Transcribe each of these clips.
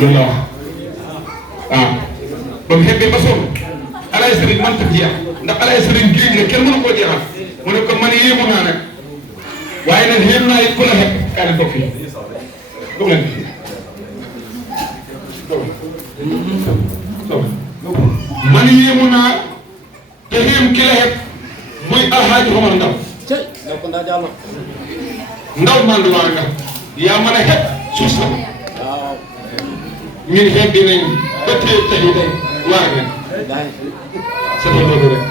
loolu la wax waaw ba mu xebbee ba sonn alaay sëriñ man ta jeex ndax alaay sëriñ géej la kenn mënu koo jeexal mu ne ko man yéemu naa nag waaye nag yéem naa it ku la xeb kaa ne toog fii dug leen man yéemu naa te yéem ki la xeb muy alxaaji Omar Ndaw manduwaa nga yaa mën a xeb suuf sa ñun xeeb dinañ ba tey tey day waar ngeen c'est loolu rek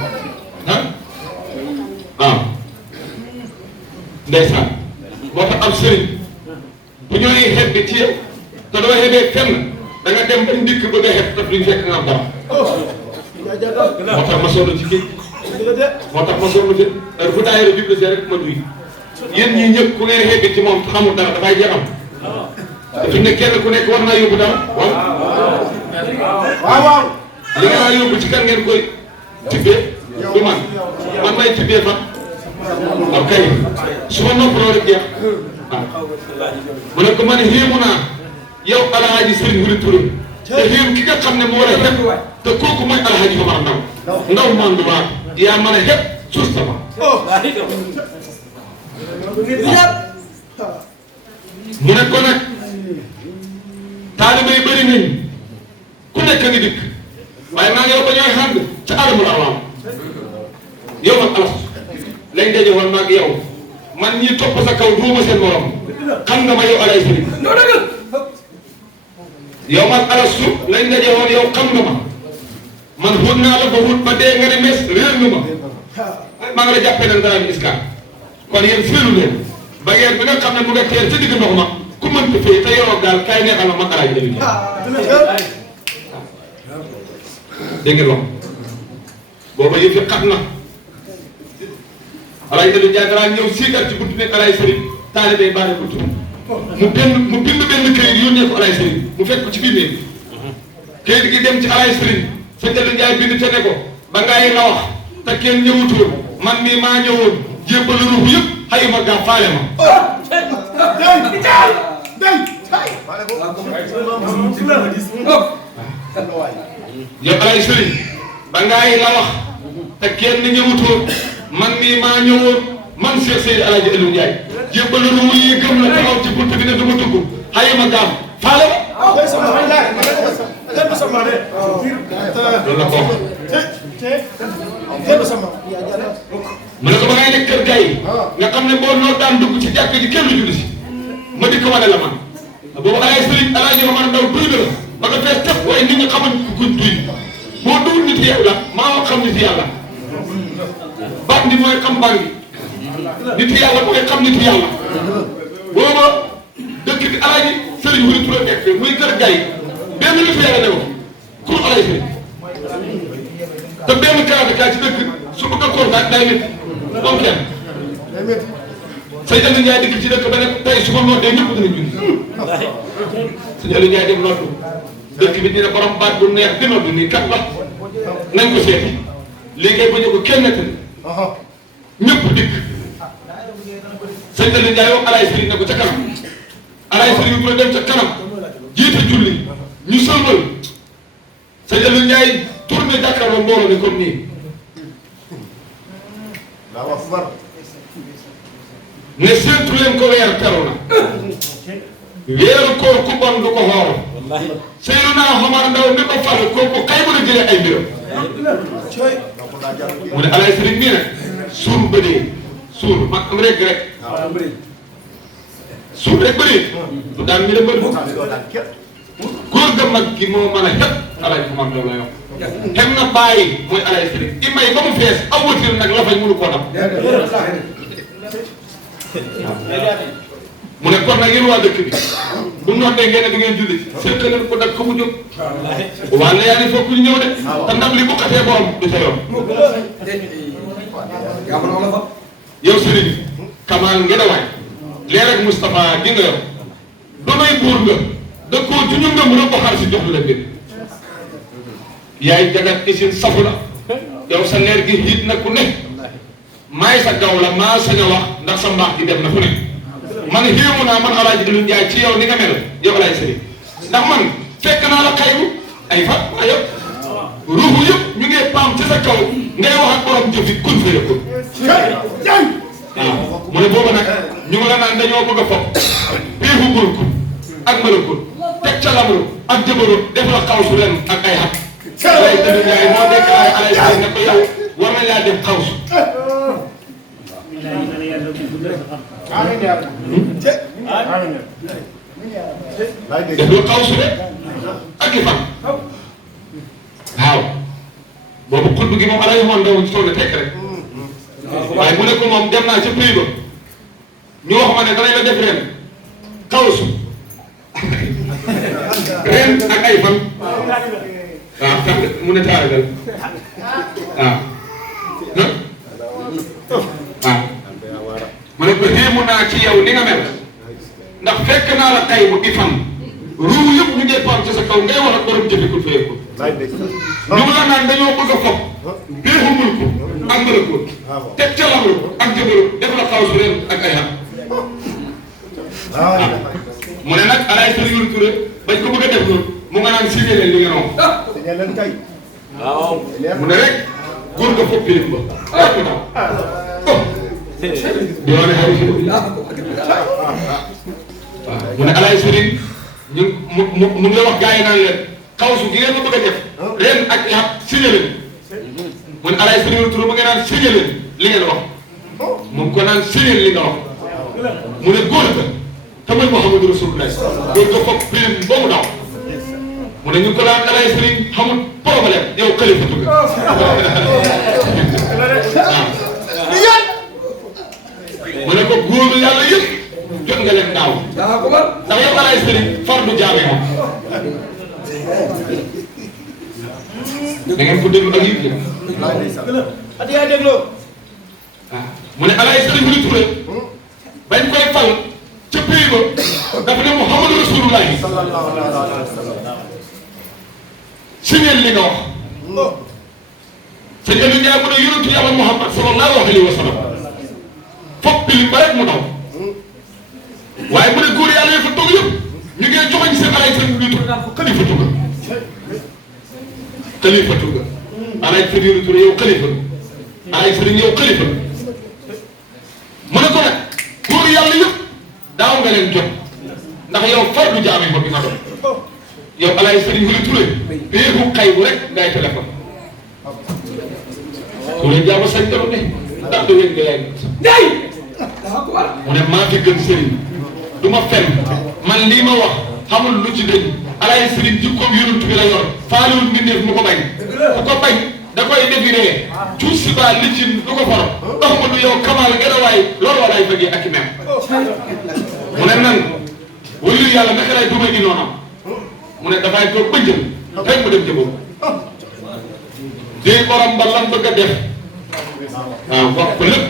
ah ndeysaan moo tax am sëriñ bu ñooy xeeb bi ci yow te doo xeebee fenn da nga dem ba ndikk bëgg a xeeb daf luñ fekk nga am dara moo tax ma sonn ci kii moo tax ma sonn ci heure bu daayira bi rek ma duy yéen ñii ñëpp ku ngeen xeeb ci moom xamul dara dafay jeexam fi ne kenn ku nekk war naa yóbbu dara waaw li nga naa yóbbu ci kan ngeen koy tibbee du man may tibbee fan waaw kay su ma noppaloo rek jeex waaw mu ne ko man xéemu naa yow alhaaji Serigne Wuri Touré te xéem ki nga xam ne moo la xeeb te kooku mooy alhaaji Omar Ndaw mandu baa yaa mën a xeeb suuf sama mu ne ko nag taalibe yi bëri nañ ku nekk ngi dikk waaye maa ngi yow ba ñooy xànd ca alamul awaam yow man alas lañ daje woon maag yow man ñii topp sa kaw duuma seen morom xam nga ma yow alay sëriñ yow man alastu lañ daje woon yow xam nga ma man wut naa la ba wut ba dee nga ne mes réer nga ma maa ngi la jàppee nag dara iska kon yéen féelu leen ba ngeen bi nga xam ne mu nga teel ca digg ndox ma ku mënti fee te yoroo gaal kaay neexal ma ma alaay dégg ngeen wax booba yëf yi xat na alaay dégg jaay dara ñëw siigal ci buntu nekk alaay sëriñ taalibe yi baare buntu mu bind benn këyit yónnee ko alaay sëriñ mu fekk ko ci biir néeg këyit gi dem ci alaay sëriñ sa jëlu njaay bind te ne ko ba ngay la wax te kenn ñëwutoon man mii maa ñëwoon jébbalu ruux yëpp xayma gaa faale ma yow alay sëriñ ba ngay la wax te kenn ñëwutoon man mii maa ñëwoon man Cheikh Seydi Alaaji Aliou Ndiaye jébbalu ruux yi gëm la taxaw ci bunt bi ne dama dugg xayma gaam faale ma loolu la ko mu ne ko ba ngay nekk kër gay nga xam ne boo noo daan dugg ci jàkk ji kenn du julli si ma di ko wane la man boobu alaay sëriñ Alaaji Omar Ndaw duy na la ba nga fees tëf waaye nit ñi xamuñ kuñ duy boo dugg nit yàlla maa wax xam nit yàlla bandi mooy xam bandi nit yàlla mooy xam nit yàlla booba dëkk bi Alaaji Sëriñ Wuri Touré nekk muy kër gay benn nit yàlla ne ko ku alaay sëriñ te benn karateka ci dëkk su ko dëkkoon daal day métti moom kenn sëñ Aliou Ndiaye dikk ci dëkk ba ne tey su ma noddee ñëpp dina julli sëñ Aliou Ndiaye dem noddu dëkk bi dina borom baat bu neex di noddu nii kat la nañ ko seeti liggéey ba ñu ko kenn nettali ñëpp dikk sëñ Aliou Ndiaye wax alaay sëriñ ne ko ca kanam alaay sëriñ bu dem ca kanam jiite julli ñu sëlmal sëñ Aliou Ndiaye tourné jàkkaarloo mbooloo ne comme nii ne seetu leen ko weer teru na weeru koor ku bon du ko xool Seydina Omar Ndaw mi ko fal kooku kay mën a jëlee ay mbiram mu ne alaay sëriñ nii nag suur bëdee suur mag am rek suur rek bëdee du daan mi la bëri góor ga mag gi moo mën a xet alaay Omar Ndaw la yokk xem na bàyyi mooy alaay sëriñ i may ba mu fees awatir nag la fay mënu koo dam mu ne kon nag yéen waa dëkk bi bu noddee ngeen ne di ngeen julli seet leen ko dag ko mu jóg wala yaa ni fokk ñu ñëw de te ndam li bu xatee borom du sa yoon yow sëriñ Kamal ngeen a waay leer ak Moustapha gi nga yor damay buur nga dëkkoo ju ñu nga mën a ko xar si jox la gën yaay jagat isin safu la yow sa leer gi hiit na ku ne maay sa gaw la maa sañ a wax ndax sa mbaax gi dem na fu ne man xéemu naa man Alaaji Aliou Ndiaye ci yow ni nga mel yow Alaaji Sëriñ ndax man fekk naa la xaybu ay fa maa yëpp ruuxu yëpp ñu ngi paam ci sa kaw ngay wax ak borom jëf it kun fa yëpp waaw mu ne booba nag ñu ngi la naan dañoo bëgg a foog biixu gurukul ak malakul teg ca lamru ak jëbaru def la xawsu ren ak ay xat Alaaji Aliou Ndiaye moo nekk ay Alaaji Sëriñ ne ko yow war nañ laa def xawsu def la xawsu de ak i fan waaw boobu xutb gi moom Alaaji moom ndaw ci toog na tekk rek waaye mu ne ko moom dem naa ca prix ba ñu wax ma ne danañ la def ren xawsu ren ak ay fan waaw tax mu ne taaragal waaw waaw mu ne ko xéemu naa ci yow ni nga mel ndax fekk naa la kay bu i fan ruu yëpp ñu ngi pam ci sa kaw ngay wax ak borom jëfekul feekul ñu mu la naan dañoo bëgg a foog béexumul ko ak mbërëkul teg ca lamru ak jëbaru def la xaw su ren ak ay xam mu ne nag Alaaji Sëriñ Touré bañ ko bëgg a def noonu mu nga naan signé leen li ngeen wax mu ne rek góor nga foog filim ba di wane xaw si mu ne Alaaji Sëriñ ñu mu ngi wax gars yi naan leen xawsu gi ngeen ma bëgg a def ren ak yàpp signé leen mu ne Alaaji Sëriñ Touré mu ngi naan signé leen li ngeen wax mu ngi ko naan signé li nga wax mu ne góor ga te mooy Muhammadu Rasulullah góor ga foog film ba mu daw mu ne ñu ko naan Alaaji Sëriñ xamul problème yow xalifatu nga mu ne ko góoru yàlla yëpp jot nga leen daaw ndax yow Alaaji Sëriñ fardu jaame moom da ngeen ko déglu ak yëpp mu ne Alaaji Sëriñ bi Touré bañ koy fal ca pays ba dafa ne Muhammadu Rasulullah signé li nga wax sëñ Aliou Ndiaye mu ne yonentu yàlla Muhammad sallallahu alayhi wa sallam foog bilim ba rek mu daw waaye mu ne góor yàlla yi fa toog yëpp ñu ngi joxoñ seen Alaaji Sëriñ bi Touré naan ko xalifatu nga xalifatu nga Alaaji Sëriñ Touré yow xalifa Alaaji Sëriñ yow xalifa mu ne ko nag góor yàlla yëpp daaw nga leen jot ndax yow fardu jaam yi ba bi nga doon yow Alaaji Sëriñ Touré béeku xay bu rek ngay téléphone Touré jaama sañ daro ne ndax da wéen nga yaay day mu ne maa fi gën sëriñ du ma fen man lii ma wax xamul lu ci dëñ Alaaji Sëriñ jikkoom yonent bi la yor faalewul mbindeef mu ko bañ ku ko bañ da koy defiree tuut si baa licin du ko foro dox ma du yow kamal garawaay loolu walaay bëggee ak i mem mu ne nan wëlu yàlla naka lay duma di noonam mu ne dafay toog bëjjëm rek mu dem jëboo di borom ba lam bëgg a def waaw wax ko lépp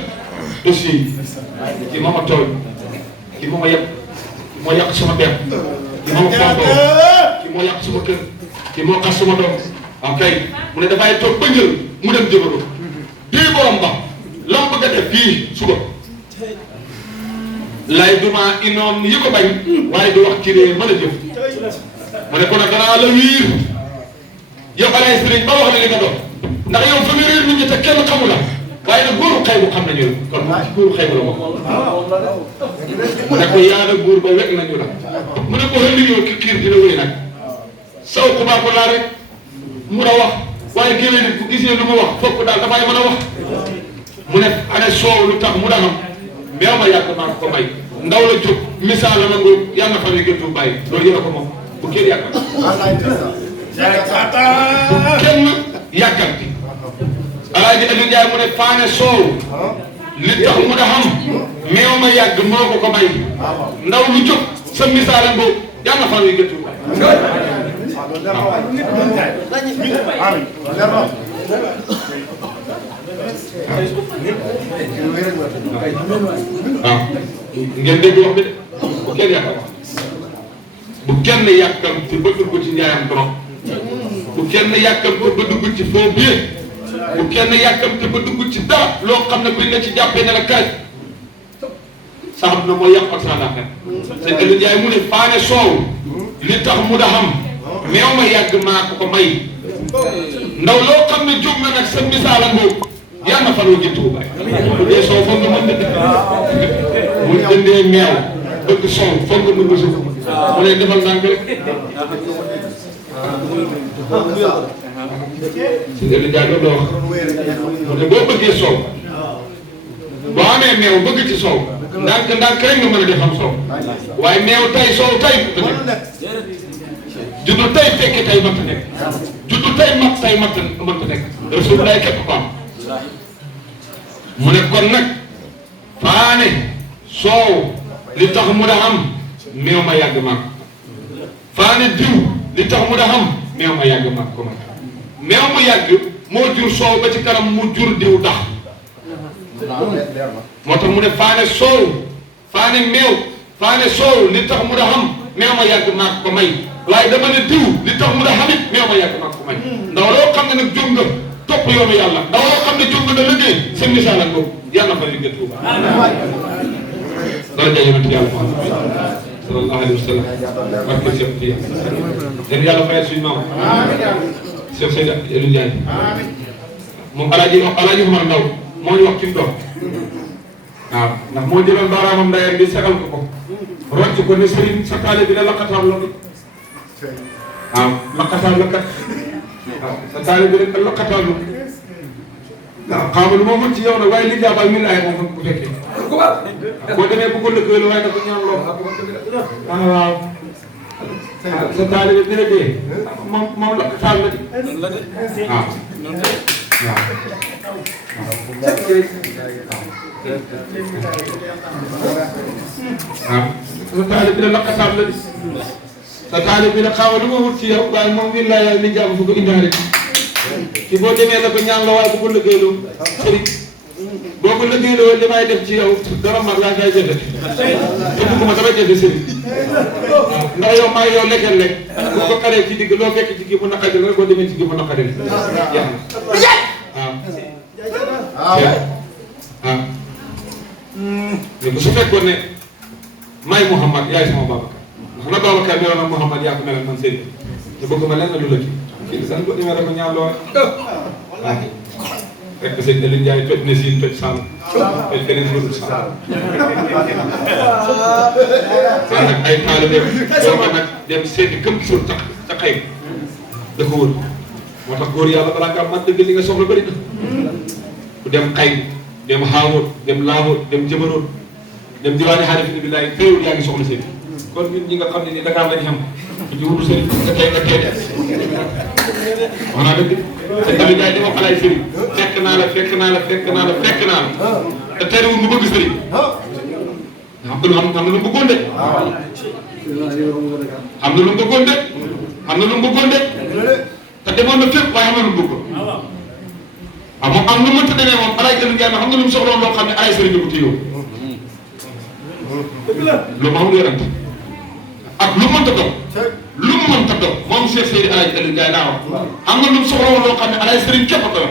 dossier yi ki ma ma tool ki ma ma yeb ki moo yàq sama der ki moo fontoo ki moo yàq sama kër ki moo xas sama doom ok mu ne dafay toog ba njël mu dem jëbaro bii borom ba lam bëgg a def fii suba lay duma inoom yi ko bañ waaye du wax ci réer mën a jëf mu ne ko nag danaa la wiir yow Alaaji Sëriñ ba wax la li nga doon ndax yow fa nga réer nit ñi te kenn xamu la waaye nag góoru xay bu xam nañu la kon moom ci góoru xay bu la moom mu ne ko yaa nag góor ba wekk nañu la mu ne ko xëndi yow ki kiir dina wéy nag saw ku baa ko laa rek mun a wax waaye géwél nit bu gisee lu mu wax fokk daal dafay mën a wax mu ne ane soow lu tax mu daxam meew ma yàgg maa ko may ndaw la jóg misaal la nangu yàlla na fa ne gëntu bàyyi loolu yëpp a ko moom bu kenn yàggal kenn yàgganti Alaaji Aliou Ndiaye mu ne faane soow li tax mu daxam meew ma yàgg moo ko ko may ndaw lu jóg sa misaal la boobu yàlla na fa ne gëntu bàyyi waaw ngeen dégg wax bi de bu kenn yàqal bu kenn yàqal ci ba dugg ci njaayam trop bu kenn yàqal ko ba dugg ci foo biir bu kenn yàkkamte ba dugg ci dara loo xam ne buñ la ci jàppee ne la kay saxam na mooy yàq ak sa daaxet sëñ Aliou Ndiaye mu ne faane soow li tax mu da xam meew ma yàgg maa ko may ndaw loo xam ne jóg na nag sa misaala ngóob yàlla na faloo jëntu bu bàyyi bu dee soow foog nga mën dënd mu jëndee meew bëgg soow foog nga mën ba suuf mu lay defal ndànk rek sëñ Aliou Ndiaye loolu la wax mu ne boo bëggee soow boo amee meew bëgg ci soow ndànk ndànk rek nga mën a def am soow waaye meew tay soow tay bu ko nekk juddu tay fekke tay mënta nekk juddu tay mat tay mënta nekk Rasulullah képp ko am mu ne kon nag faane soow li tax mu da am meew ma yàgg maag faane diw li tax mu da am meew ma yàgg maag ko meew ma yàgg moo jur soow ba ci kanam mu jur diw dax moo tax mu ne faane soow faane meew faane soow li tax mu da xam meew ma yàgg maa ko may waaye dama ne diw li tax mu da xamit meew ma yàgg maa ko may ndaw loo xam ne nag jóg nga topp yoonu yàlla ndaw loo xam ne jóg nga liggéey seen misaal ak boobu yàlla fa liggéey Tuuba dara jaay yonent yàlla Muhammad sallallahu alayhi wa sallam barke Cheikh Tiya den yàlla fayal suñu maam Cheikh Seydi Aliou Ndiaye moom alaaji Omar Ndaw moo ñu wax ci doom waaw ndax moo jëloon baaraamam ndeyam bi segal ko ko rocc ko ne sëriñ sa taale bi ne laqataam la waaw laqataam la kat waaw sa taale bi ne laqataam la waaw xamal lu moo mën ci yow nag waaye li jaabal min ay moom ko fekkee boo demee bu ko lëkkale waaye dafa ñaan loo waaw sa taale bi dina dee moom laqataam la di waaw sa taale bi la laqataam la di sa taale bi la xaw a lu ma wut ci yow waaye moom wi laa li jàmm fu ko indaale ci boo demee la ko ñaan la waaye bu ko liggéeyloo sëriñ boo ko liggéeyloo li may def ci yow dara mag laa ngay jënd te bugguma dara jënd sëriñ waaw ndax yow maa yow lekkal lekk bu ko xaree ci digg loo fekk ci kii bu naqari rek boo demee ci kii bu naqari waaw mais bu su fekkoon ne may Mouhamad yaay sama Babacar ndax na Babacar meloon na Mouhamad yaa ko melal man sëriñ te bëgg ma lenn lu la kii sax boo demee dafa ñaan loo waaw fekk sëñ Aliou Ndiaye toj na siin toj Saalum toj keneen mënul Saalum waaye nag ay taalibe yoo ko nag dem seeti këm gisul tax ca xëy da ko wër moo tax góor yàlla balaa ngaa mat dëgg li nga soxla bëri na ku dem xëy dem xaawut dem laawut dem jëmaroot dem diwaani xaarif ni billaay teewul yaa ngi soxla seen kon ñun ñi nga xam ne ni Dakar lañ xam ñu wutu sëriñ nga tey wax naa dëgg te tamit yaay dama xalaay sëriñ fekk naa la te terewul mu bëgg sëriñ xam na lu mu bëggoon de xam na lu mu bëggoon de te demoon na fépp waaye xam na lu mu bëggoon waaw moom am lu mënta demee moom alaay Aliou Ndiaye xam nga lu mu soxla loo xam ne ay sëriñ la ko téyoo lu ma amul yorante ak lu mënta dox moom Cheikh Seydi Alaaj Aliou Ndiaye laa wax am nga lu mu soxla loo xam ne alaay sëriñ képp ko yor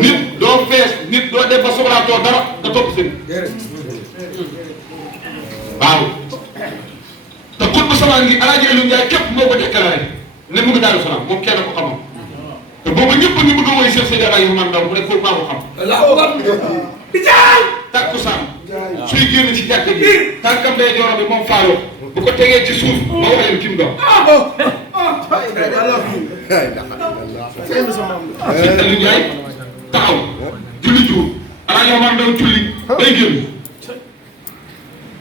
nit doo fees nit doo def ba soxlaatoo dara nga topp sëriñ waaw te xut bu samaan gi Alaaj Aliou Ndiaye képp moo ko déclaré ne mu ngi Daaru Salaam moom kenn ko xamoon te boobu ñëpp ñu bëgg a woy Cheikh Seydi Alaaj Omar Ndaw mu ne foofu maa ko xam di jaay takkusaan suy génn ci jàkk ji tànkam day jooro bi moom faalo bu ko tegee ci suuf ma wax leen ki mu doon Seydi Aliou Ndiaye taxaw julli juur Alaaj Omar Ndaw julli day génn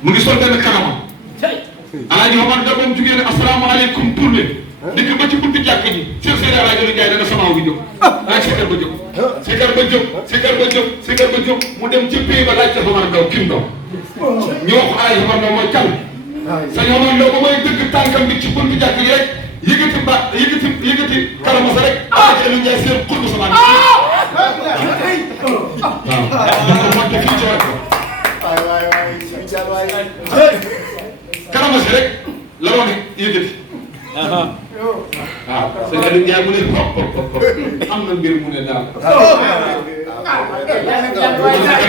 mu ngi sol benn kanamam Alaaj Omar Ndaw moom jugee ne asalaamaaleykum tourné dikk ba ci buntu jàkk ji Cheikh Seydi Alaaj Aliou Ndiaye dana sama wi jóg laaj sikar ba jóg mu dem ci pays ba laaj ca Omar Ndaw kim Ndaw ñu wax ko Alaaj Omar Ndaw mooy kan sañ Omar Ndaw ba mooy dëgg tànkam bi ci buntu jàkk ji rek yëkkati karamasa rek Alaaj Aliou Ndiaye seen xurbu sama waaw ko monte fii ci karamasa rek la wax ne yëkkati waaw sëñ Aliou Ndiaye mu ne am na mbir mu ne daal.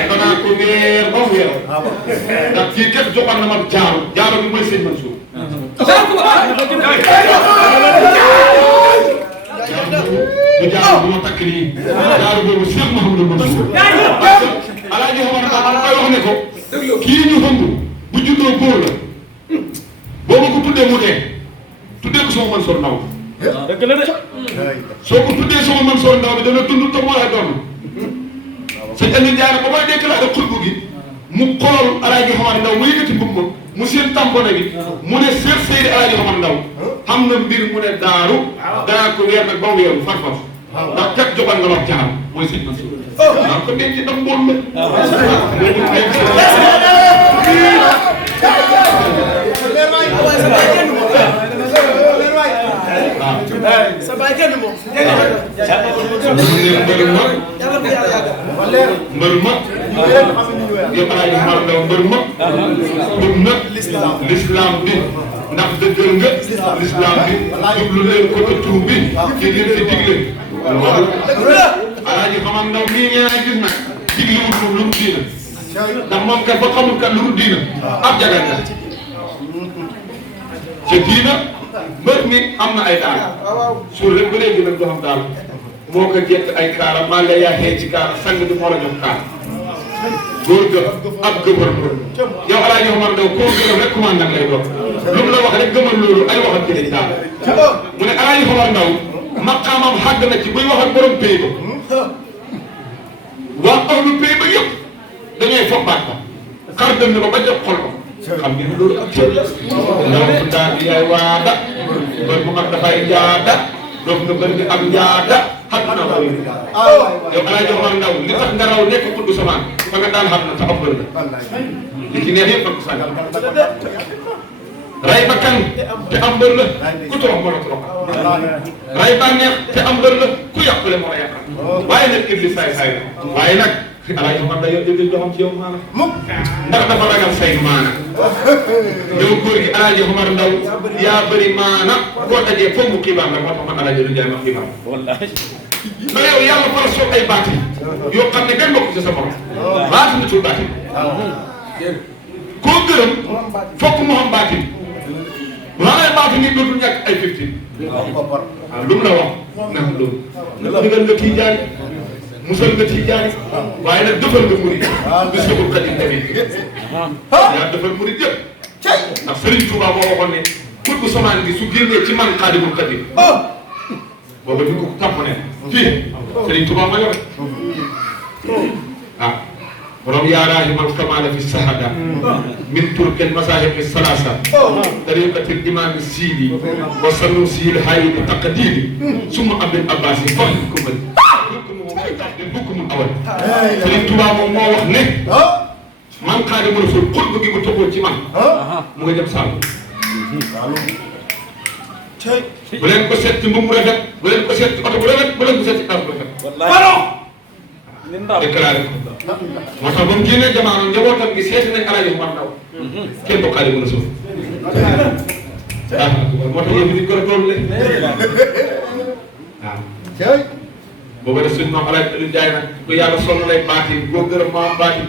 danaa ko weer ba mu weer. ndax kii képp joxoon na ma jaaro bi mooy sëñ Mansour. bu jaaro bu ma takk nii jaaro boobu Cheikh Mouhamadou Mansour. Alaaji Omar Ba ma koy wax ne ko kii ñu xëmb bu juddoo góor la boo ma ko tuddee mu dee tuddee ko sama Mansour Ndaw. dëgg la de. soo ko tuddee sama Mansour Ndaw bi dana dund te moo lay doon. sëñ Aliou Ndiaye ba may déclaré xutbu gi mu xool Alaaji Omar Ndaw mu yëkkati mbubb ma mu seen tampone bi mu ne Cheikh Seydi Alaaji Omar Ndaw xam na mbir mu ne daaru danaa ko weer nag ba mu weeru farfar ndax kat joxal nga wax jaar mooy sëñ Mansour. waaw kon denc ndax mbool la. sa baay kenn moom. mbër ma yëpp Alaaji Omar Ndaw mbër ma dugg na l'islam bi ndax dëggal nga l'islam bi jublu leen ko te tuub bi ci leen fi digle Alaaji Omar Ndaw mii ngeen ay gis nag digle wut moom lu mu diina ndax moom kat ba xamul kat lu mu diina ab jagat la ca diina mbër mi am na ay daal suur rek ba léegi nag doo xam daal moo ko jekk ay kaara maa nga yaa xëy ci kaara sang bi moo la jox kaara góor ga ab gëmër yow Alaaji Omar Ndaw koo gërëm rek commandant lay doon lu mu la wax rek gëmal loolu ay waxat ci dañ daal mu ne Alaaji Omar Ndaw maqaamam xàgg na ci buy wax ak borom pay ba waa ahlu pay ba yëpp dañooy fombaat ko xar dënd ba ba jot xol ba xam ngeen loolu ak cër ndaw bu daal di yaay waada mbër bu mag dafay jaada doog nga bëri am jaada xam na ko yow Alaaji Omar Ndaw li tax nga raw nekk kudd samaan fa nga daan xam na sa am mbër la li ci neex yëpp ak sànni ray ba kan te am mbër la ku torox moo la torox ray ba neex te am mbër la ku yàqule moo la yàqal waaye nag iblis saay saay la waaye nag Alaaji Omar Ndaw yow iblis doo xam ci yow maana ndax dafa ragal say maana yow góor gi Alaaji Omar Ndaw yaa bëri maana koo dajee foog mu xibaar la moo tax man Alaaji lu jaay ma xibaar mais yow yàlla fara soob ay baati yoo xam ne benn bokk ci sa borom baati na tul baati koo gërëm fokk mu xam baati maanaam baati nit dootul ñàkk ay 15 waaw lu mu la wax na xam loolu digal nga kii jaay musal nga ci jaay waaye nag defal nga murid bi Seexul Xadiim tamit yaa defal murid yëpp ndax Serigne Touba moo waxoon ne pour que somaan bi su génnee ci man Xaadimul Xadiim booba ñu ko tàpp ne fii Serigne Touba ma yor ah borom yaaraahi man kamaala fi sahada min turken masaahibi salasa tariqatil imam siidi wa sanusi l hayidi taqdidi summa abdul abbas yi fax ko mën bukk mun awal Serigne Touba moom moo wax ne man Xaadimu Rasuul xutba gi mu toxoo ci man mu nga jëm Saalum bu leen ko seet ci mbubb mu rafet bu leen ko seet ci oto bu rafet bu leen ko seet ci taal bu rafet déclaré ko moo tax ba mu génnee jamono njabootam gi seeti nañ Alaaji Omar Ndaw kenn du Xaadimu Rasuul moo tax yéen nit ko toll le waaw booba def suñu maam Alaaji Aliou Ndiaye nag ko yàlla sonn lay baati boo gërëm maam baati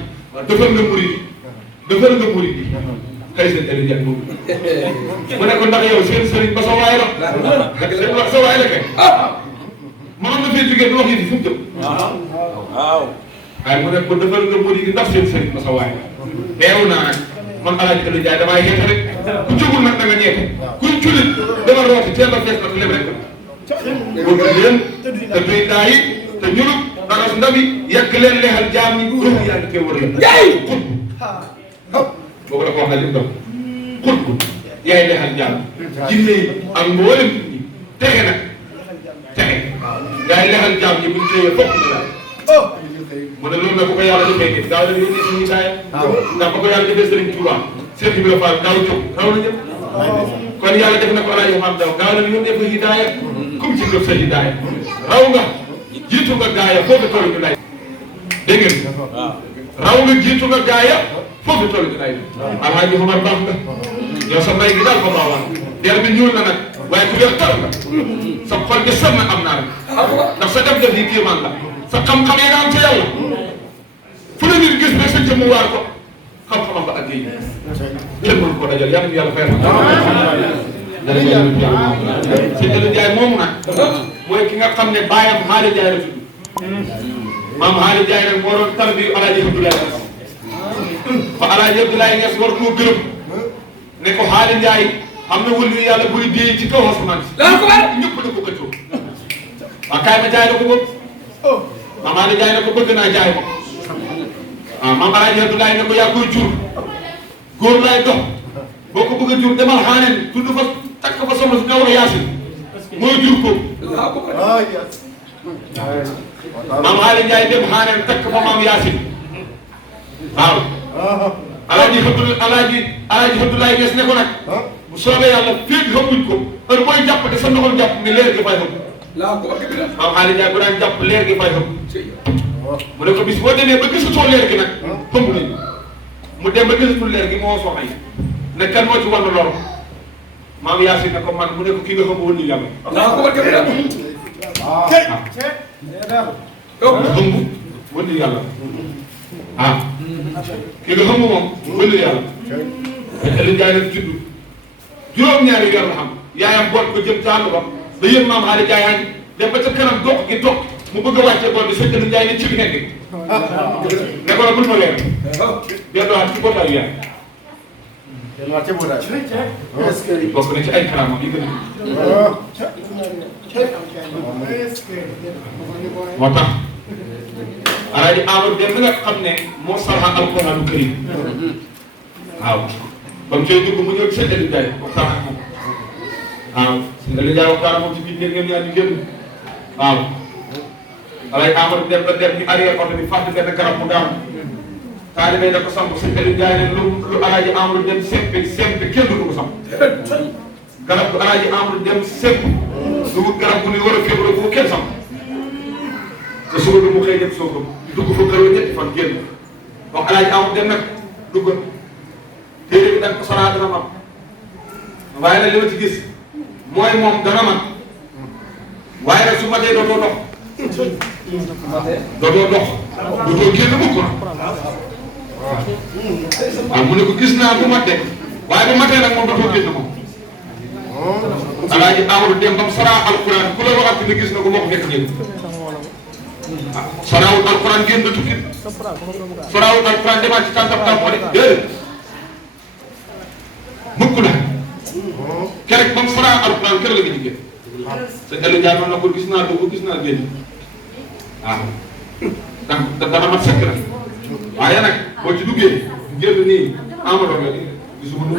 defal nga murid yi defal nga murid yi xëy seen Aliou Ndiaye moom mu ne ko ndax yow seen sëriñ ba sa waay la seen wax sa waay la kay mënoon na fee jógee du wax yi fu mu jëm waaw waaye mu ne ko defal nga murid yi ndax seen sëriñ ba sa waay la teew naa nag man Alaaji Aliou Ndiaye damay ñeete rek ku jógul nag da nga ñeete kuy julit dama rooti teel a fees nag leb rek bëgg leen te duy daa yi te ñulub daras ndabi yekk leen leexal jaam ñi ruux yaa ngi koy wër la xut boobu la ko wax na lim dox xut yaay leexal jaam jinne yi ak mboolem nit ñi texe nag texe yaay leexal jaam ñi buñ téyee fokk ñu laal mu ne loolu nag bu ko yàlla defee nit daaw la yónnee suñu daaya ndax ba ko yàlla defee Serigne Touba Cheikh Ibrahima Fall daaw jóg raw na ñëpp kon yàlla def na ko Alaaji Omar Ndaw daaw la yónnee ko hidaaya comme ci gëm sa hidaaya raw nga jiitu nga gaaya foofu toll ñu lay dégg ngeen raw nga jiitu nga gaaya foofu toll ñu lay Alaaji Omar baax nga yow sa mbay gi daal ko baawaan der bi ñuul na nag waaye ku yor tar la sa xol bi sën na am naa la ndax sa def-def yi kéemaan la sa xam-xam yi nga am ca yàlla fu la nit gis rek sa jëmm waar ko xam-xamam ba ak yi kenn mënu ko dajal yàlla yàlla fayal ma sëñ Aliou Ndiaye moomu nag mooy ki nga xam ne baayam Haali Ndiaye la tudd maam Haali Ndiaye nag moo doon tar bi Alaaji Abdoulaye Niass fa Alaaji Abdoulaye Niass war koo gërëm ne ko Haali Ndiaye am na wëllu yàlla buy dee ci kaw asamaan si ñëpp na ko këccoo waaw kaay ma jaay la ko bëgg maam Haali Ndiaye ne ko bëgg naa jaay ko waaw maam Alaaji Abdoulaye ne ko yaa koy jur góor laay dox boo ko bëgg a jur demal xaaneen tudd fa takk fa soxna si nga wax Yaasin mooy jur ko maam Haali Ndiaye dem xaaneen takk fa maam Yaasin waaw Alaaji Abdoulaye Niass ne ko nag bu soobee yàlla féeg xamuñ ko heure booy jàpp te sa ndoxam jàpp ni leer gi fay xam maam Haali Ndiaye bu daan jàpp leer gi fay xam mu ne ko bis boo demee ba gisatoo leer gi nag xamu nañu mu dem ba gisatul leer gi moo soxay ne kan moo ci war na lor maam Yaasin ne ko man mu ne ko ki nga xam woon ni yàlla xëmb woon ni yàlla ki nga xam moom woon ni yàlla Aliou Ndiaye nag judd juróom-ñaari weer la xam yaayam boot ko jëm ca àll ba da yéen maam Haali Ndiaye dem ba ca kanam dox gi dox mu bëgg a wàccee bool bi sëñ Aliou Ndiaye ne ci bi nekk ne ko la bul ma leer delluwaat ci bootaayu yaay bokk na ci ay karaama yi gën moo tax Alaaji Amadou Dem mi nga xam ne moo sarxa alquraanu karim waaw ba mu cay dugg mu ñëw ci sëñ Aliou Ndiaye waxtaan ak moom waaw sëñ Aliou Ndiaye waxtaan moom ci biir néeg ngeen ñaar ñu génn waaw Alaaji Amadou Dem la dem ñu arrière oto bi fàtte benn garab mu daanu taalibe da ko samp sëñ Aliou Ndiaye ne lu Alaaji Amadou Dem sempe kenn du ko samp garab bu Alaaji Amadou Dem semp du garab bu ni war a fébré bu kenn samp te suba bi mu xëy dem soo ko dugg fa kër ñetti fan génn donc Alaaji Amadou Dem nag dugg téere bi dañ ko soraa dana am waaye nag li ma ci gis mooy moom dana man waaye nag su ma dee dootoo dox dootoo génn mukk na waaw mu ne ko gis naa bu mat de waaye bu matee nag moom dootoo génn moom Alaaji Amadou Dem bam saraa alquran ku la waxati ne gis na ko moo ko fekk ñëw saraawul alquran génn na tukki saraawul alquran demaat ci tàntam tam moo de déedéet mukk na keroog bam saraa alquran keroog la nga jigéen sëñ Aliou Ndiaye noonu na ko gis naa dugg gis naa génn waaw ndax dana mat sëkk na waaye nag boo ci duggee génn nii Amadou nga gisuma nu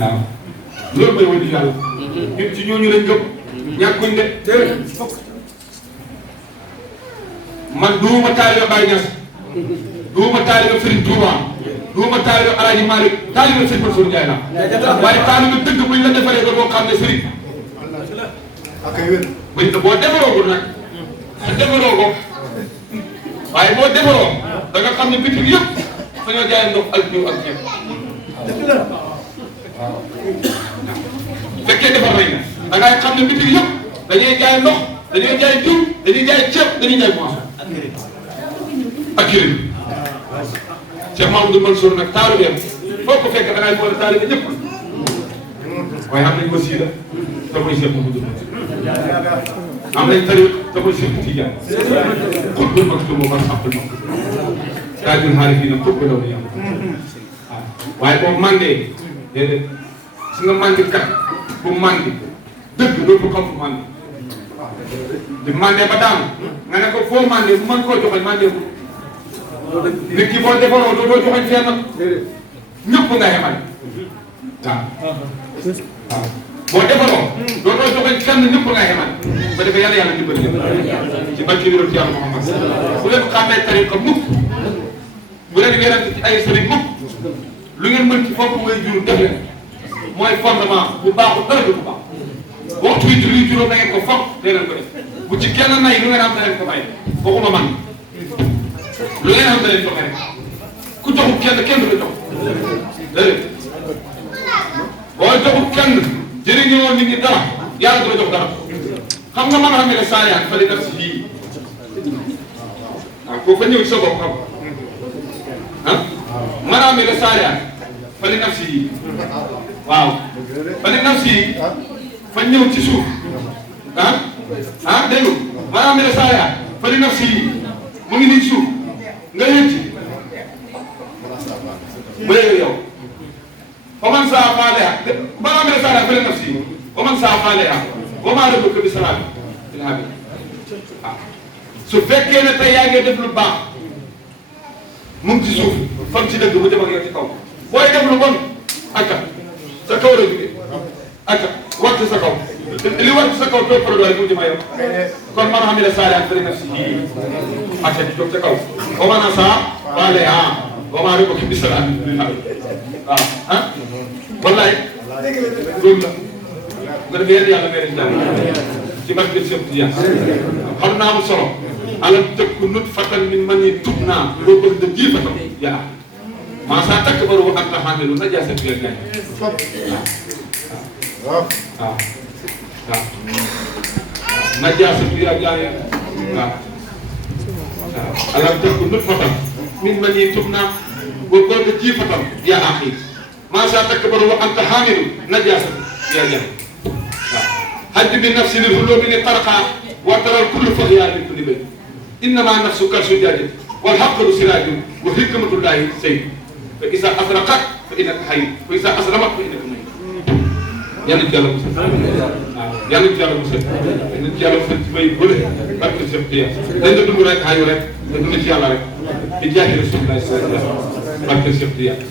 waaw loolu mooy wëndi yàlla ñun ci ñooñu lañ gëm ñàkkuñ de man duuma taalibe Baye Niass duuma taalibe Serigne Touba duuma taalibe Alaaji Malick taalibe Serigne Mansour Ndiaye la waaye taalibe dëgg buñ la defaree ba boo xam ne Serigne buñ la boo defaroo ko nag defaroo ko waaye boo defaroo da nga xam ne bitig yëpp dañoo jaay ndox ak ñëw ak ceeb fekkee defar nañ da ngay xam ne bitig yëpp dañuy jaay ndox dañuy jaay diw dañuy jaay ceeb dañuy jaay moisson ak kirim Cheikh Mamadou Mansour nag taalibeem foo ko fekk da ngay boole taalibe ñëpp waaye am nañ wasiila te mooy Cheikh Mamadou Mansour am nañ tariq te mooy Cheikh Tidiane xutbul maktum wa marhabul maktum taajul haarifiina xutba law yàlla waaye boobu mandee déedéet su nga mandi kat bu mandi dëgg dootu xam fu mandi di mandee ba daanu nga ne ko foo mandee bu mën koo joxoñ mandee ko nit ki boo defaroo dootoo joxoñ fenn ñëpp nga yemal waaw waaw boo defaroo dootoo joxoñ kenn ñëpp nga yemal ba defee yàlla yàlla dimbali ci barke bi doon yàlla Muhammad bu leen xàmmee tariqa mukk bu leen werante ci ay sëriñ mukk lu ngeen mën ci foofu ngay jur def leen mooy fondement bu baaxul dara du bu baax waxtu bi julli juróom da ngeen ko foog dee leen ko def bu ci kenn nay lu ngeen am da leen ko may waxuma man lu ngeen am da leen joxe rek ku joxul kenn du la jox déedéet boo joxul kenn jëriñ yéene woon nit ñi dara yàlla du la jox dara xam nga man xam ne saariyaan fa li naf si yii waaw kooku fa ñëw ci sa bopp xam ah maanaam ne saariyaan fa li naf si yii waaw fa li naf si yii fa ñëw ci suuf dégg nga maanaam ne saariyaan fa li naf si yii mu ngi nii ci suuf nga yëg ci ba léegi yow ومن سعى فعليها ما من سعى في نفسه ومن سعى فعليها وما ربك بسلام الهابي su fekkee ne tey yaa ngi def lu baax mu ngi ci suuf fam ci dëgg mu jëm ak yow ci kaw booy def lu bon aka sa kaw la jóge aka wattu sa kaw li wattu sa kaw toog fa doole mu jëm ak yow kon man xam ne saariyaan fi nafsi aka di jóg ca kaw wa man saa faaleha wa ma rabbuka bisalaam waaw ah wallaay loolu la nga defee yàlla may def daal ci barke Cheikh Tidiane xam naa mu solo alam tëkku nut fatan min man yi tub naa loo bëgg da ji fatam yaa maa saa takk baru ak taxaane na jaase bi gaay waaw waaw na jaase bi gaay waaw alam tëkku nut fatan min man yi tub naa loo bëgg da ji fatam yaa axi maa saa takk baru ak taxaane na jaase bi gaay حد من نفس الهلوم من طرقا وترى الكل فغيان من كل بيت انما النفس كالزجاج والحق سراج وحكمه الله سيف فاذا اطرقت فانك حي واذا اسلمت فانك ميت يا نجال مسلم يا نجال مسلم نجال مسلم باي بوله barke Cheikh Tidiane dañ la dund rek xayu rek da dund ci yàlla rek di jaahi rasulullah sallallahu alayhi wasallam barke Cheikh Tidiane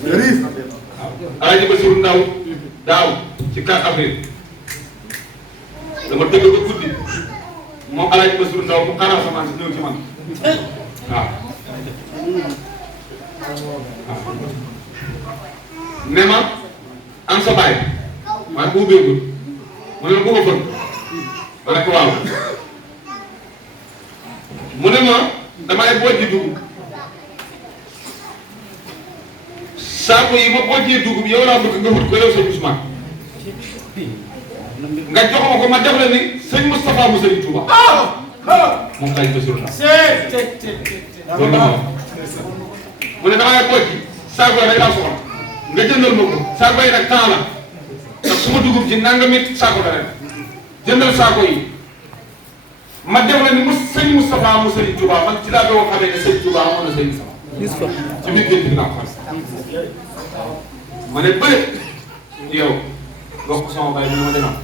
Alaaji Basiru Ndaw daaw ci 4 avril dama dëgg ba guddi moom Alaaji Basiru Ndaw mu xaaral sama si ñëw ci man waaw ne ma am sa baay waaye bu ubbeegul mu ne ma bu ma fën ba rek waaw mu ne ma damay bojji dugub saako yi ma bojjee dugub yow laa bëgg nga wut ko yow sëñ Ousmane nga jox ma ko ma def la ni sëñ Moustapha mu sëñ Touba moom Alaaji Basiru Ndaw loolu la ma mu ne damay bojji saako yi rek laa soxla nga jëndal ma ko saako yi nag temps la ndax su ma dugub ji nangami saako la rek jëndal saako yi ma def la ni sëñ Moustapha mu sëñ Touba man ci laa doon xamee ne sëñ Touba amoon na sëñ Moustapha ci biir géej gi naa ko xam ma ne bëri yow bokk sama baay bi ma demoon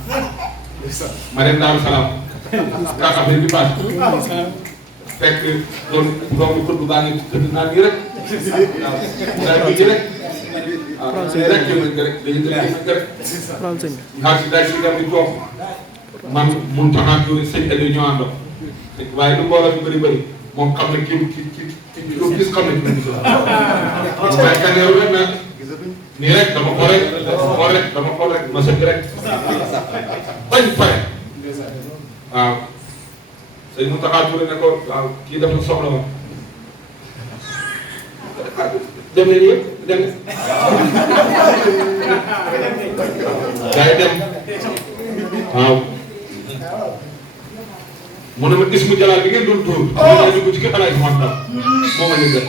ma dem Daaru Salaam kàkka bi bi paas fekk doomu xutbu baa ngi tëdd naa nii rek waaw daal di rek waaw rek jëmante rek dañu jëmante rek xaar si daal si dem di toog man mun taxaat yooyu sëñ Aliou ñoo àndoon waaye lu mbooloo bi bëri bëri moom xam ne kii lu gis xam ne kii mu gis waaye kan yow rek na nii rek dama xool rek dama xool rek ma sëgg rek bañ pare waaw sëñ Mountakha Touré ne ko waaw kii dafa soxla woon dem leen yëpp dem gars yi dem waaw mu ne ma ismu jalaal bi ngeen doon dóor ñu dugg ci kër Alaaji Muhammad moo ma yëgal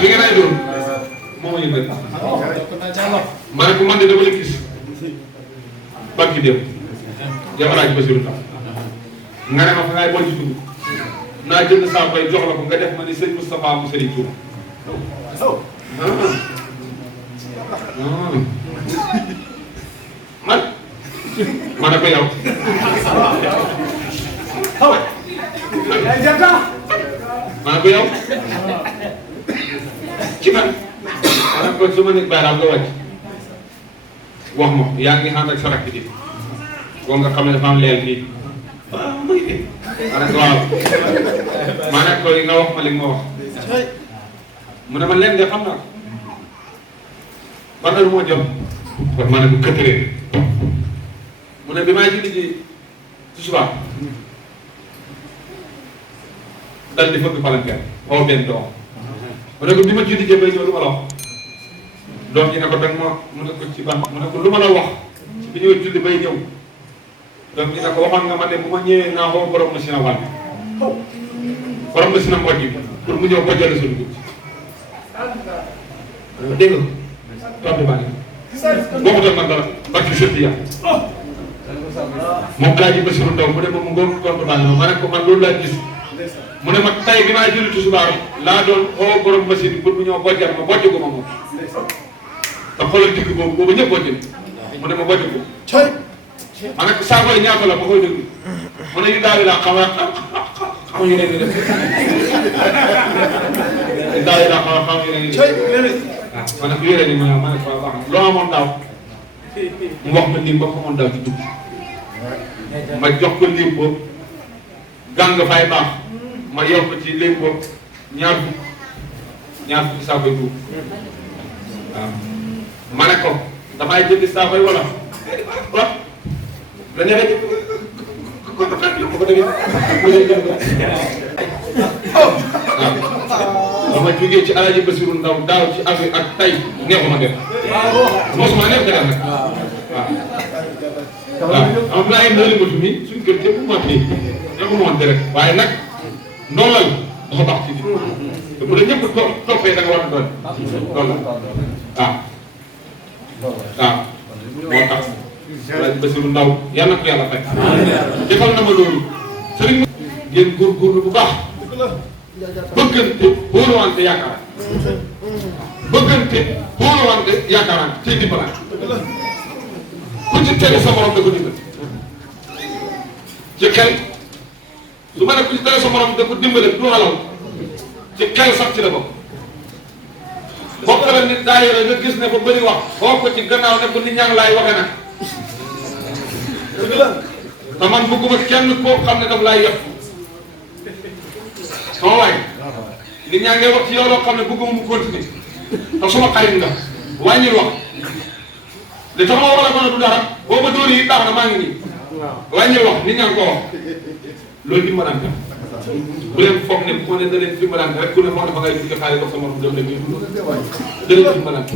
bi ngeen ay doon moo ma yëngal ma ne ko man de dama la gis barki dem yow Alaaji Basiru Ndaw nga ne ma fa ngay bojj dugub naa jënd saa koy jox la ko nga def ma ni sëñ Moustapha mu sëriñ Touba man ma ne ko yow ma ne ko yow ci man maanaam kon su ma nekk baaraam nga wàcc wax ma yaa ngi ànd ak sa rakk ji boo nga xam ne dafa am leel nii waaw muy de ma ne ko waaw ma ne ko nga wax ma li nga ma wax mu ne ma leen de xam naa ko ban heure moo jot kon ma ne ko 4 heures mu ne bi may julli ji tisbaar dal di fëgg palanteer xaw benn doom mu ne ko bi ma julli jee bay ñëw lu ma la wax doom ji ne ko dang ma mu ne ko ci ban mu ne ko lu ma la wax ci bi ñëw julli bay ñëw doom ji ne ko waxoon nga ma ne bu ma ñëwee naa xoo borom machine a wàll borom machine a mboj bi pour mu ñëw bojjale sa dugub dégg nga tontu baa ngi waxutal man dara barki sëtti ya moom laa ji Basiru Ndaw mu ne ma mu ngoog tontu baa ngi ma ne ko man loolu laa gis mu ne ma tay bi maa julli tisbaar laa doon xoo borom machine pour mu ñëw bojjal ma bojj ko ma moom te xoolal digg boobu boobu ñëpp bojj mu ne ma bojj ko ma ne ko saako yi ñaata la ba koy déglu mu ne yu daal di laa xamuñu ne ni def daal di laa xamuñu ne ni def ma ne ko yére ni ma ne ko baax na loo amoon daaw mu wax ma lim ba mu amoon daaw ci dugg ma jox ko lim boobu gàng fay baax ma yow ko ci lim boobu ñaar fukki saako yi dugg waaw ma ne ko damay jëndi saako yi wala waaw la ñëwee ci ko dégg waaw ma jógee ci Alaaji Basiru Ndaw daaw ci Afrique ak tay neexuma def mosuma neex dara nag waaw am naa yéen loolu mbëtu mi suñ kër yëpp mu màggee neexuma woon rek waaye nag ndoolal dafa baax ci nit te bu la ñëpp toppee da nga war a doon loolu waaw moo tax Alaaji Basiru Ndaw yal na ko yàlla fay defal na ma loolu sëriñ ngeen góorgóorlu bu baax bëggante wóoluwante yaakaar bëggante wóoluwante yaakaaraan ci dimbalante ku ci tere sa morom da ko dimbali ci xel su ma ne ku ci tere sa morom da ko dimbali du xalaw ci xel sax ci la bokk bokk la nit daa yore nga gis ne ba bëri wax boo ko ci gannaaw ne ko nit ñaa ngi laay waxe nag te man bëgguma kenn koo xam ne daf laay yëpp sama waay nit ñaa ngi wax ci yow loo xam ne bëgguma mu continuer te suma xarit nga wàññil wax li tax ma war a mën a du dara boo ma dóor yi baax na maa ngi nii wàññil wax nit ñaa ngi ko wax loolu dimbalante bu leen foog ne bu ma ne da leen dimbalante rek ku ne foog ne fa ngay dugg xaalis wax sa morom dem léegi da leen dimbalante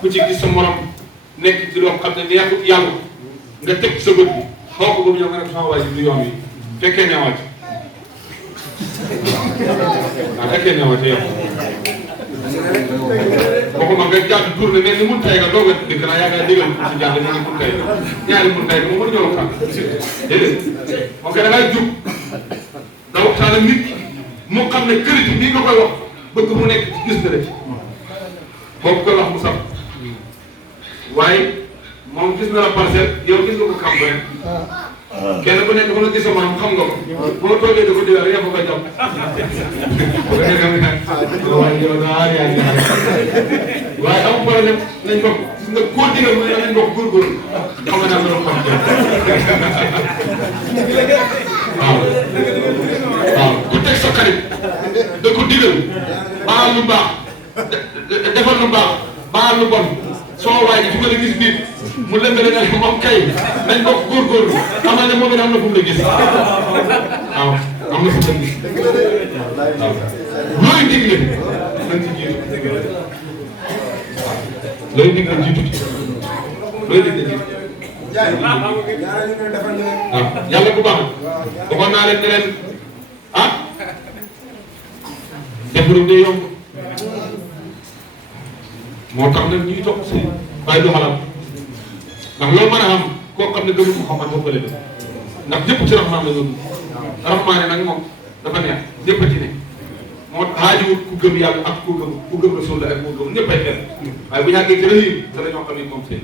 ku ci gis sa morom nekk ci loo xam ne neexut yàlla nga teg sa bët bi xoo ko ba mu ñëw nga ne sama waay du yoon yi fekkee ne wàcc waaw fekkee ne wàcc yow waxuma nga jàpp tourné mel ni mun tay nga doog a dëkk naa yaa ngi digal ci jàpp ne ni mun tay ñaari mun tay moom mënu ñoo xam déedéet moom da ngay jub da waxtaan ak nit mu xam ne kër gi nii nga koy wax bëgg mu nekk ci gis na rek boobu koy wax mu sax waaye moom gis na la parcelle yow gis nga ko campagne kenn ku nekk ba nga gis sa morom xam nga ko boo toogee da ko digal rek yaa ko koy jàpp waaye yow daa yaa ngi waaye amul problème nañ bokk gis nga koo digal mu ne nañ bokk góorgóorlu xam nga naa loolu xam waaw waaw ku teg sa xarit da ko digal baal lu baax defal lu baax baal lu bon soo waay ji fu nga la gis nit mu lëmbale nga ne moom kay nañ bokk góorgóorlu xamal ne moom it am na fu mu la gis waaw am na fu mu la gis waaw looy digle nañ ci jiitu looy digle jiitu ci looy digle jiitu waaw yàlla bu baax waxoon naa leen ne leen ah defaru day yomb moo tax nag ñuy topp si waaye du xalaat ndax loolu mën a am koo xam ne gëmul Muhammad ba fële ndax ñëpp ci raxmaan la loolu raxmaane nag moom dafa neex ñëpp a ci ne moo xaajiwut ku gëm yàlla ak ku gëm Rasul ak ku gëm ñëpp ay benn waaye bu ñu àggee ci rahim te dañoo xam ne moom sëy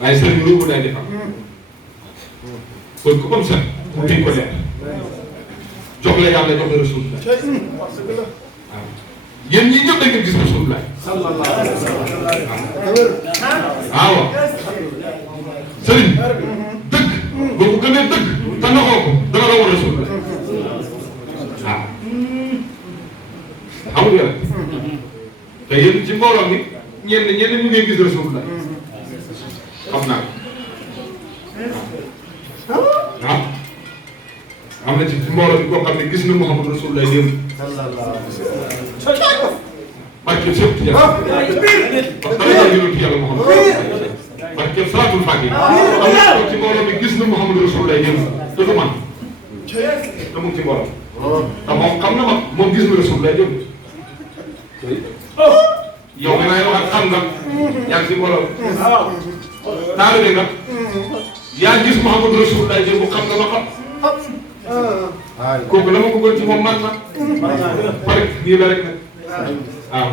waaye sëriñ lu day defar kon ku comme ça mu ko leer jox la yàlla jox la Rasul waaw yéen ñii ñëpp da ngeen gis Rasulullah waaw sëriñ dëgg boo ko gënee dëgg te naxoo ko dana la war Rasulullah waaw te yéen ci mbooloo mi ñenn ñu ngi gis Rasulullah xam naa waaw am na ci mbooloo mi koo xam ne gis na Muhammad Rasulullah démb barke sëpp Yàlla parce que dara yonent Yàlla Muhammad barke salaatul faatiha am na ci mbooloo mi gis na Muhammad Rasulullah démb te du man te mu ngi ci mbooloo te moom xam na ma moom gis na Rasulullah démb yow nga naa wax xam nga yaa ngi si mbooloo taalibe nga yaa gis Muhammad Rasulullah démb xam nga ma xam kooku la ma bëggoon ci moom man na pare nii la rek nag waaw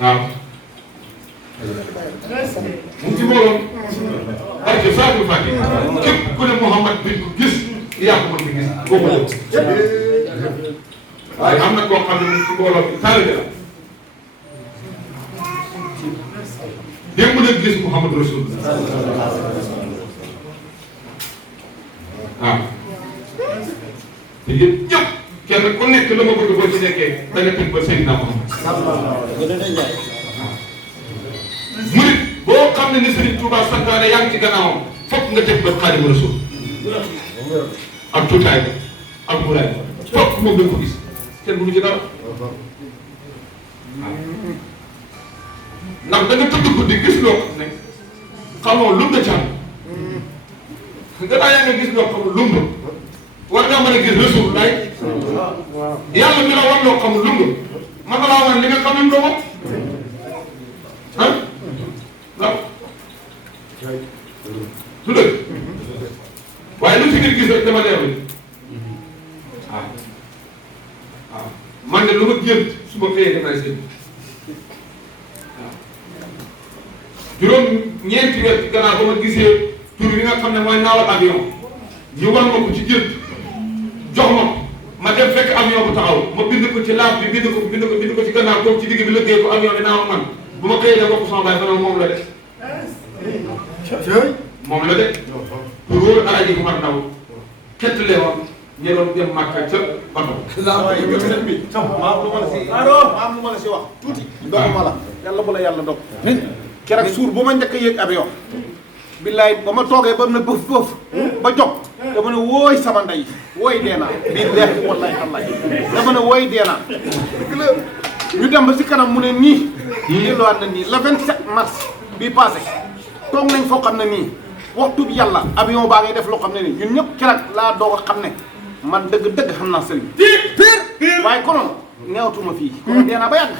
waaw mu ngi ci mbooloo parce que saa yu fàtte képp ku ne Muhammad bi ko gis yaa ko mën di gis kooku la waaye am na koo xam ne mu ngi ci mbooloo bi taalibe la démb nag gis Muhammad Rasulullah waaw te yéen ñëpp kenn ku nekk la ma bëgg boo ci nekkee da nga tënk ba Seydina Muhammad murit boo xam ne ni Serigne Touba santaane yaa ngi ci gannaawam fokk nga teg ba Xaadimu Rasuul ak tuutaay ba ak muraay ba fokk moom nga ko gis kenn mënu ci dara waaw ndax da nga tëdd ko di gis loo xam ne xamoo lu nga caan gannaaw yaa nga gis loo xamul lumb war ngaa mën a gis Rasulullah yàlla mi la war loo xamul lumb man nga laa wan li nga xamul doo moom ah waaw du dëgg waaye lu ci ngir gis rek dama leerlu waaw waaw man de lu ma gént su ma xëyee damay seen waaw juróom ñeenti weer ci gannaaw ba ma gisee tur bi nga xam ne mooy naawal avion ñu wan ma ko ci gént jox ma ko ma dem fekk avion bu taxaw ma bind ko ci laaf bi bind ko ci gannaaw toog ci digg bi lëggee ko avion bi naaw man bu ma xëyee dem wax ko sama baay ba moom la de moom la de pour wóor Alaaji Umar Ndaw kettale woon ñu doon dem Màkka ca bato maam lu ma la si wax tuuti ndoguma la yàlla bu la yàlla dog keroog suur bu ma njëkk a yéeg avion billaay ba ma toogee ba na bëf bëf ba jóg dama ne wooy sama ndey wooy deenaa billahi wallahi tallahi dama ne wooy deenaa ñu dem ba si kanam mu ne nii delluwaat na nii le 27 mars bii passé toog nañ foo xam ne nii waxtu bi yàlla avion baa ngay def loo xam ne nii ñun ñëpp keroog laa doog a xam ne man dëgg xam naa sëriñ pire waaye konoon neewtuma fii kon dee naa ba yàgg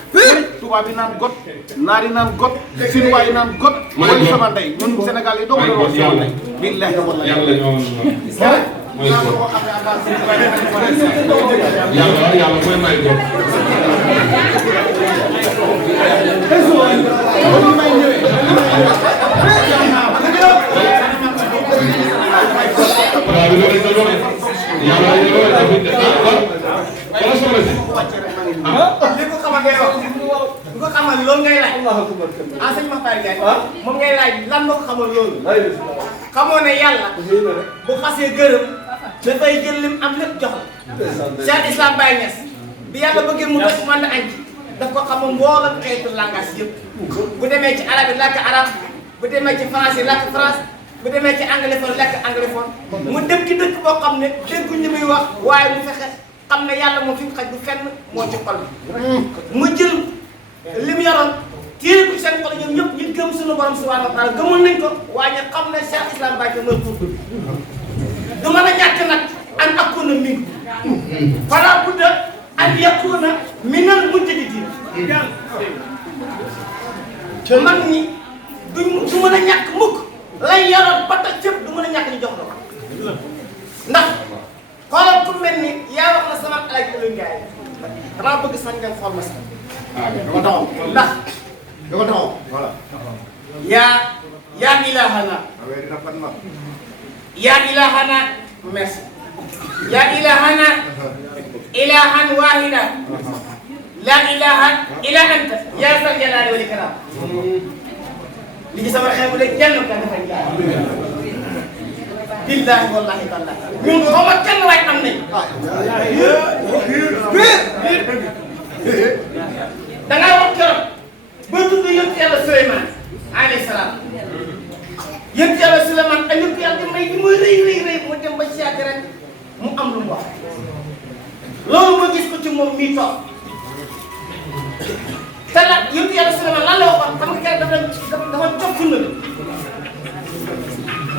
tubaab yi naan got naar yi naan got sinuwaay yi naan got mooy sama ndey ñun Sénégal yi doo ko doon wax sama ndey billahi wallahi yàlla mooy may góor li ko xamal ngay wax li ko xamal loolu ngay laaj enseigne Makhtar Ndiaye moom ngay laaj lan moo ko xamal loolu xamoo ne yàlla bu xasee gërëm dafay jël lim am lépp jox la Cheikh Islam Baye Niass bi yàlla bëggee mu def mën na añ daf ko xamal mboolem xeetu langage yëpp bu demee ci arabe làkk arab bu demee ci français làkk français bu demee ci anglophone làkk anglophone mu dem ci dëkk boo xam ne dégguñ li muy wax waaye mu fexe xam ne yàlla moom fi mu xaj bu fenn moo ci xol bi mu jël li mu yoroon téere ko seen xol ñoom ñëpp ñu gëm suñu borom subhanahu wa taala gëmul nañ ko waaye xam ne Cheikh Islam Baye mooy foofu du mën a ñàkk nag an akuna min fala budda an yakuna minal mujtahidin mag ñi du mën a ñàkk mukk lay yoroon ba tax cëpp du mën a ñàkk ñu jox la ko ndax xoolal ku mel ni yaa wax na sama alaaj Aliou Ndiaye damaa bëgg sax ngeen xool ma sax dama taxaw ndax dama taxaw voilà yaa ilahana yaa ilahana merci yaa ilahana ilahan wahida la ilaha illa anta yaa zal jalali wal ikram li ci sama xew de jël ko dafa jaar billahi wallahi taala ñun xaw ma kenn waay am nañ da ngaa wax keroog ba tudd yonent yàlla Suleymaan alayhi salaam yonent yàlla Suleymaan ak yonent yàlla may bi muy rëy mu dem ba ci yàgg rek mu am lu mu wax loolu ma gis ko ci moom mii toog te nag yonent yàlla Suleymaan lan la waxoon xam nga dafa toog sunna bi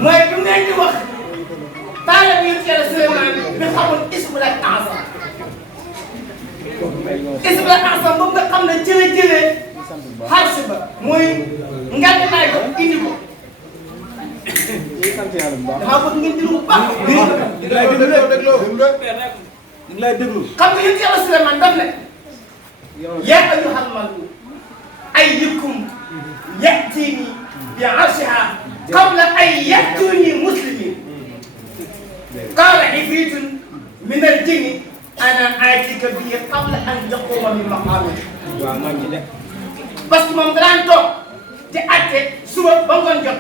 mooy bi mu leen di wax taale bi yonent yàlla Suleymaan bi xamul ismul azam ismul azam boobu nga xam ne jëlee xaalis ba mooy ngàtt naay ko indi ko damaa bëgg ngeen déglu bu baax. xam nga yonent yàlla Suleymaan daf ne yaa ayyuhal mala'u ayyukum ya'tini bi arshiha qabla an ya'tuni muslimin qaala ifritun min al-jinni ana aatika bihi qabla an taquma min maqaamik. waaw man de parce que moom daan toog di àtte suba ba ngoon jot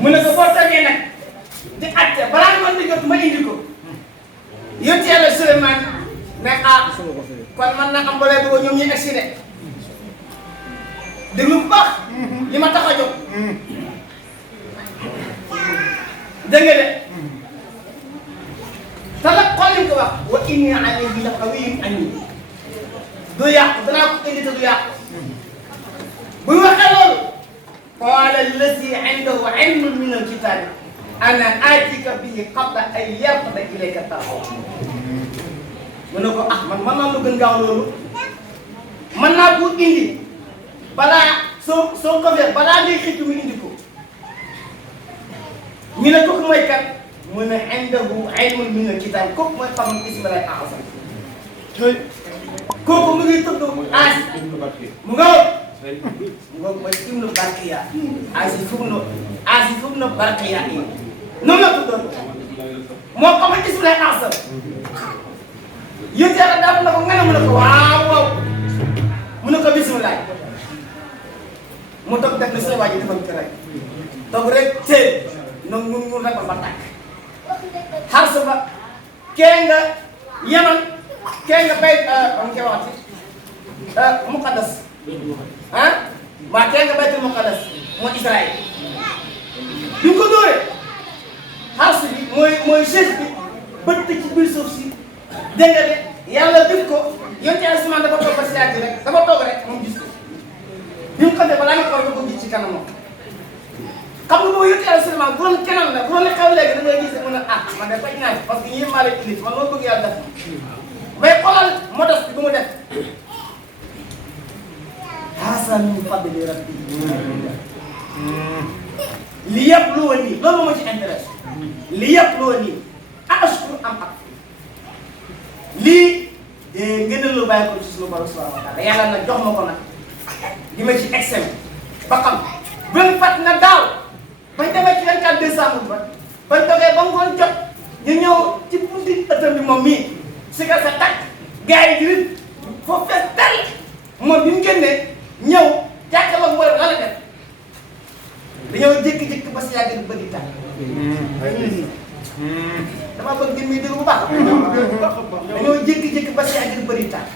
mu ne ko boo toogee nag di àtte balaa ngoon di jot ma indi ko yonent yàlla Suleymaan ne kon man na am balee bëgg ñoom ñuy egsi de déglu bu baax li ma tax a jóg dégg nga de te nag xool li ko wax wa inni alayhi la qawiyyun amin du yàqu danaa ko indi te du yàqu buy waxee loolu qaala allazi indahu ilmun min al-kitaabi ana aatika bihi qabla an yartadda ilayka tarfuka mu ne ko man mën naa lu gën gaaw loolu mën naa ko indi balaa soo ko fee balaa ngay xëcc mu indi ko ñu ne kooku mooy kat mu ne indahu ilmun min al-kitaab kooku mooy xamul ismul azam kooku mu ngi tudd Aasi mu nga woon mooy ibnu Barkiya Aasi ibnu Barkiya yi noonu la tuddoon moo xamul ismul azam yéen yàlla daal na ko nga ne mu ne ko waaw mu ne ko bisimilah mu toog def na sa waa ji defal ko rek toog rek teel noonu mu rek ba tàkk xar sa ba kee nga Yaman kee nga bay am kee waxati Muqaddas maa kee nga baytul Muqaddas mooy Israël bi mu ko dóoree xar sa bi mooy chef bi bëtt ci biir suuf si dégg nga de yàlla def ko yonent yàlla Suleymaan dafa toog ba si yàgg rek dafa toog rek moom gis ko bi mu xam ne balaa nga xool nga ko gis ci kanamam xam nga boobu yonent yàlla Suleymaan bu doon keneen la bu doon xew léegi da ngay gis mu ne man de fay naa parce que ñii maa leen kilif man loolu bëgg yàlla def mais xoolal modeste bi mu def haasa min fadli rabbi li yabluwanii loolu moo ma ci intéressé li yabluwanii ashkur am ak lii ngeen lu bàyyi ko ci suñu borom subhanahu wa taala yàlla nag jox ma ko nag li ma ci exem ba xam buñ fat na daaw bañ demee ci 24 décembre ba bañ toogee ba ngoon jot ñu ñëw ci bunti ëttam bi moom mii si nga sa takk gars yi di rit foofu fees dell moom bi mu génnee ñëw jàkkaarloo mooy la la def dañoo jékki-jékki ba si yàgg bëgg tàkk dama bëgg ngeen muy déglu bu baax. dañoo jékki-jékki ba si yàgg bëri taal.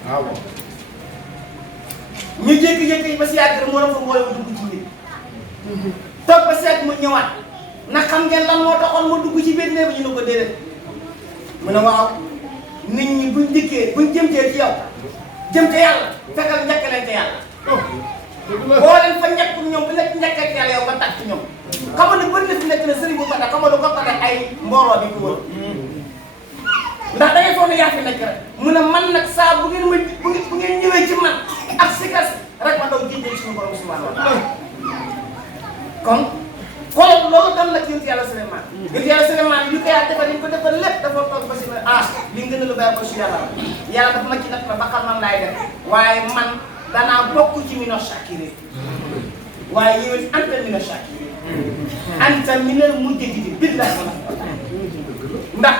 ñu jékki-jékki ba si yàgg rek moo doon fa mbooloo mu dugg ci biir. toog ba si yàgg mu ñëwaat na xam ngeen lan moo taxoon mu dugg ci biir néeg bi ñu ne ko déedéet. mu ne waaw nit ñi buñ dikkee buñ jëmtee ci yow jëm ca yàlla fekkal njëkk leen ca yàlla. boo leen fa njëkk ñoom bu nekk njëkk ak yàlla yow nga tàkk ci ñoom. xam nga ne bëri na fi nekk ne sëriñ bu ko def xam nga lu ko def ay mbooloo bi ko wër ndax da ngay foog ne yaa fi nekk rek mu ne man nag saa bu ngeen bu ngeen ñëwee ci man ak sikas rek ma daw jiite suñu borom subhanahu wa taala kon xoolal loolu dal nag yonent yàlla Suleymaan yonent yàlla Suleymaan yu ko yaa defal ñu ko defal lépp dafa toog ba si ne li ngeen lu bàyyi ko si yàlla yàlla dafa ma ci nag ba xam man laay def waaye man danaa bokk ci mina shakirin waaye yow it anta mina shakirin anta minal mujtahidin billahi ndax